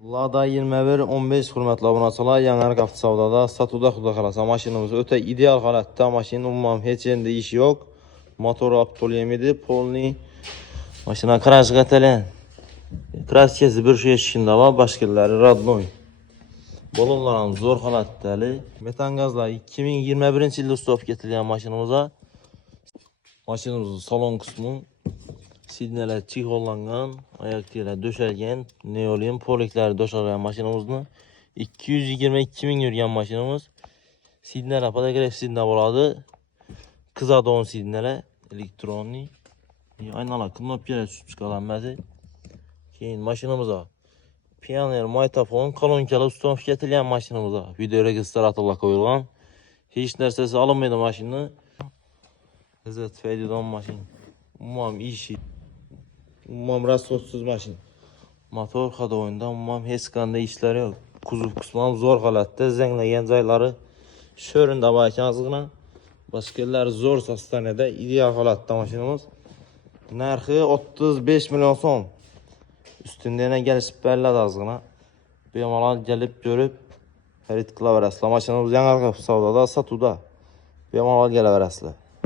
Lada 21-15 hurmatli obunachilar, yangi hafta savdoda sotuvda xudo xolasa mashinamiz o'ta ideal holatda. Mashina umuman hech endi ish yo'q. Motor aptol yemidi, polni. Mashina krashga telen. Kraskasi bir şey shunda va boshqalari родной. Balonlarimiz zo'r holatdali. Metan gazlar 2021-yilda stop ketilgan mashinamizga. Mashinamizning salon qismi sidnalar chig'ollangan, oyoq tiylar döşelgen, neolim poliklar döşelgen maşinamızın 222 ming yurgan mashinamiz. Sidnalar podogref sidna bo'ladi. Kızadon sidnalar elektronli. Aynalar knopkalar tushib chiqariladi. Keyin mashinamizga Pioneer Maytafon kolonkalar ustanov ketilgan mashinamizga video registratorlar qo'yilgan. Hech narsasi olinmaydi mashina. Izzat Feydidon mashina. Umuman ishi umuman rasxodsiz mashina. Motor ходовойda umuman hech qanday ishlar yo'q. Kuzov qismi ham zo'r holatda, zanglagan joylari sho'rinda bor ekan ozgina. Boshqalari zo'r sostanada, ideal holatda mashinamiz. Narxi 35 million so'm. Ustunda yana kelishib beriladi ozgina. Bemalol kelib ko'rib xarid qilaverasizlar. Mashinamiz yangi savdoda, sotuvda. Bemalol kelaverasizlar.